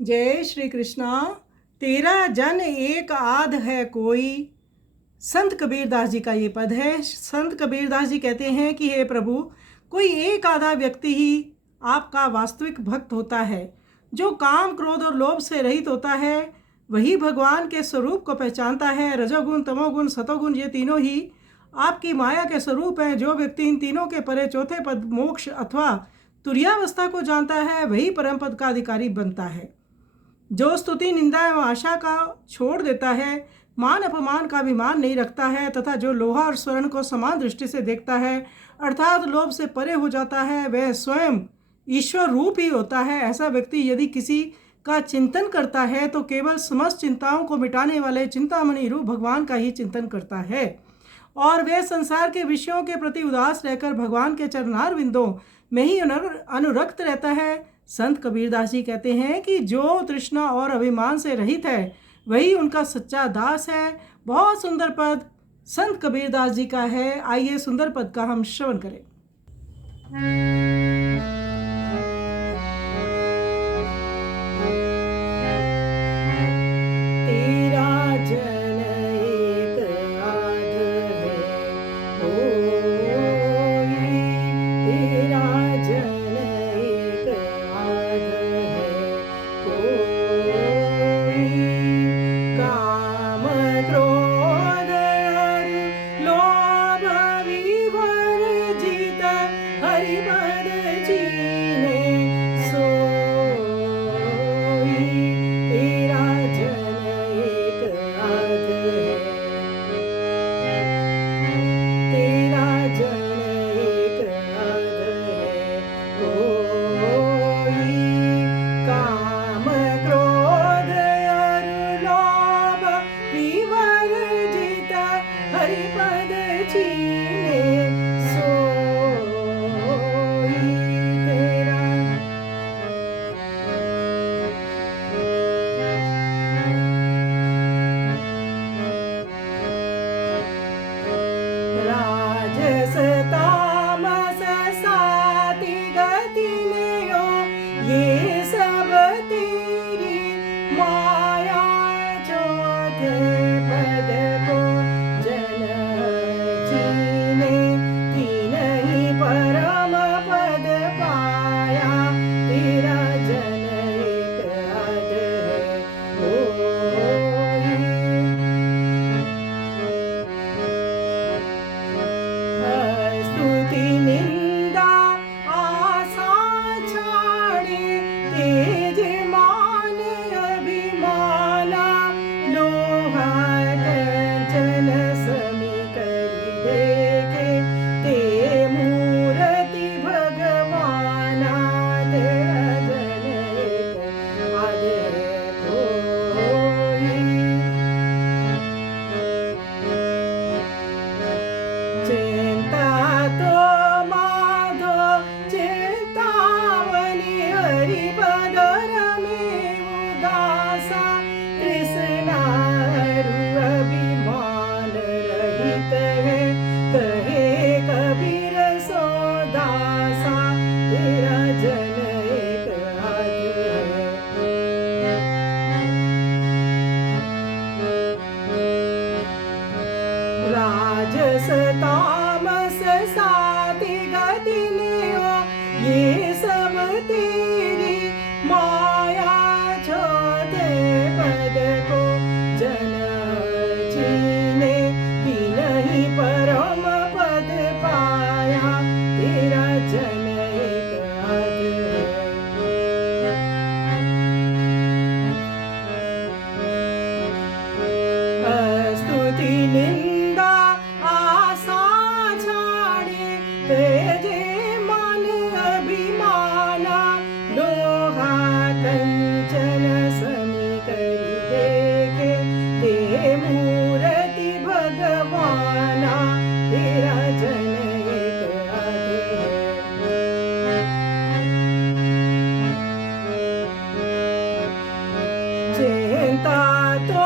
जय श्री कृष्णा। तेरा जन एक आध है कोई। संत कबीरदास जी का ये पद है। संत कबीरदास जी कहते हैं कि हे प्रभु, कोई एक आधा व्यक्ति ही आपका वास्तविक भक्त होता है। जो काम क्रोध और लोभ से रहित होता है वही भगवान के स्वरूप को पहचानता है। रजोगुण, तमोगुण, सतोगुण ये तीनों ही आपकी माया के स्वरूप हैं। जो व्यक्ति इन तीनों के परे चौथे पद मोक्ष अथवा तुरीयावस्था को जानता है वही परम पद का अधिकारी बनता है। जो स्तुति, निंदा एवं आशा का छोड़ देता है, मान अपमान का अभिमान नहीं रखता है तथा जो लोहा और स्वर्ण को समान दृष्टि से देखता है अर्थात लोभ से परे हो जाता है, वह स्वयं ईश्वर रूप ही होता है। ऐसा व्यक्ति यदि किसी का चिंतन करता है तो केवल समस्त चिंताओं को मिटाने वाले चिंतामणि रूप भगवान का ही चिंतन करता है और वह संसार के विषयों के प्रति उदास रहकर भगवान के चरणार बिंदों में ही अनुरक्त रहता है। संत कबीरदास जी कहते हैं कि जो तृष्णा और अभिमान से रहित है वही उनका सच्चा दास है। बहुत सुंदर पद संत कबीरदास जी का है। आइए सुंदर पद का हम श्रवण करें। तेरा जन एक आध है कोई, तेरा जन एक आध है कोई। काम क्रोध और लोभ विवर्जित हरिपद चीने सोई। तेरा जन एक आध है, तेरा जन एक आध है कोई। काम क्रोध और लोभ विवर्जित हरिपद चीने सोई। तेरा राजस तामस साति गति में हो, ये सब तेरी माया। चौथे पद को जन जीने, तीन ही परम पद पाया। तेरा जन एक आध है कोई। स्तुति, निंदा, आशा छाड़े, तेज मान अभिमाना। लोहा कंचन समी करि देखे, ते मूर्ति भगवाना। तेरा जन एक आध है कोई। चिंता तो माधो चिंतामणि हरिपद में उदासा। तृष्णा अभिमान रहित है, कहे कबीर सो दासा। तेरा जन एक आध है, राजस तामस साति गति में हो, ये सब तेरी माया। चौथे पद को जन जीने, तीन ही परम पद पाया। तेरा जन एक आध है। स्तुति, निंदा, आशा छाड़े, तेजे मन अभिमाना। लोहा कंचन समी करि देखे, ते मूर्ति भगवाना। तेरा जन एक आध है। चिंता तो